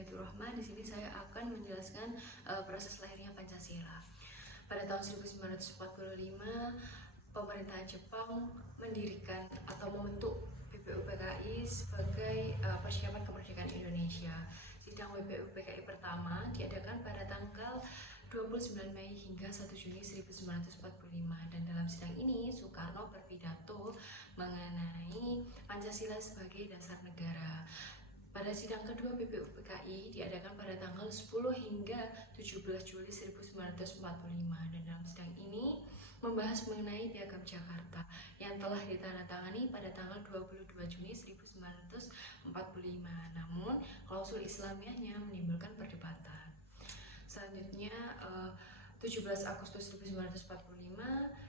Hidayatulrahman. Di sini saya akan menjelaskan proses lahirnya Pancasila. Pada tahun 1945, pemerintahan Jepang mendirikan atau membentuk BPUPKI sebagai persiapan kemerdekaan Indonesia. Sidang BPUPKI pertama diadakan pada tanggal 29 Mei hingga 1 Juni 1945, dan dalam sidang ini Soekarno berpidato mengenai Pancasila sebagai dasar negara. Pada sidang kedua BPUPKI diadakan pada tanggal 10 hingga 17 Juli 1945, dan dalam sidang ini membahas mengenai Piagam Jakarta yang telah ditandatangani pada tanggal 22 Juni 1945. Namun, klausul Islamiahnya menimbulkan perdebatan. Selanjutnya, 17 Agustus 1945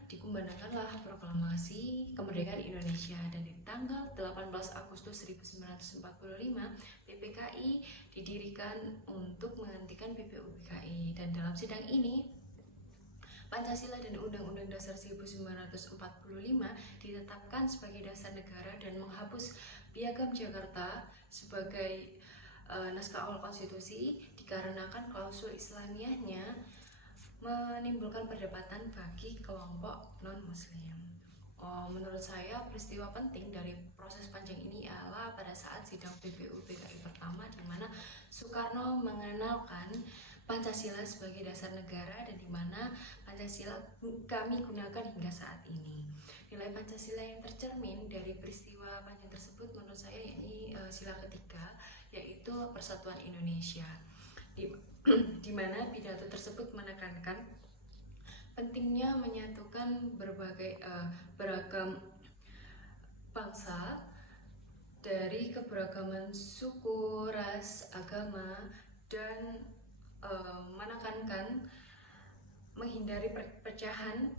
dikumandangkanlah proklamasi kemerdekaan Indonesia, dan di tanggal 18 Agustus 1945 PPKI didirikan untuk menghentikan BPUPKI, dan dalam sidang ini Pancasila dan Undang-Undang Dasar 1945 ditetapkan sebagai dasar negara dan menghapus Piagam Jakarta sebagai naskah awal konstitusi dikarenakan klausul Islamiahnya menimbulkan perdebatan bagi kelompok non-muslim. Menurut saya peristiwa penting dari proses panjang ini adalah pada saat sidang BPUPKI pertama, di mana Soekarno mengenalkan Pancasila sebagai dasar negara, dan di mana Pancasila kami gunakan hingga saat ini. Nilai Pancasila yang tercermin dari peristiwa panjang tersebut menurut saya yakni sila ketiga, yaitu Persatuan Indonesia, di mana pidato tersebut menekankan pentingnya menyatukan beragam bangsa dari keberagaman suku, ras, agama, dan menekankan menghindari perpecahan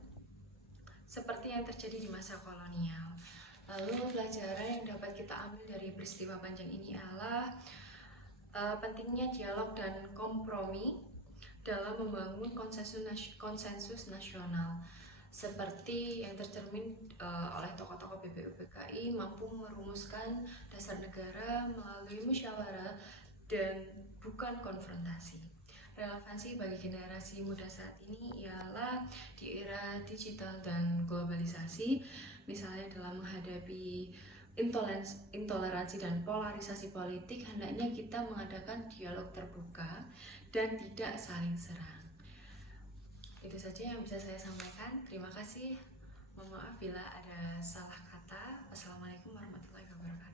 seperti yang terjadi di masa kolonial. Lalu pelajaran yang dapat kita ambil dari peristiwa panjang ini adalah pentingnya dialog dan kompromi dalam membangun konsensus nasional, seperti yang tercermin oleh tokoh-tokoh BPUPKI mampu merumuskan dasar negara melalui musyawarah dan bukan konfrontasi. Relevansi bagi generasi muda saat ini ialah di era digital dan globalisasi, misalnya dalam menghadapi intoleransi dan polarisasi politik, hendaknya kita mengadakan dialog terbuka dan tidak saling serang. Itu saja yang bisa saya sampaikan. Terima kasih. Mohon maaf bila ada salah kata. Wassalamualaikum warahmatullahi wabarakatuh.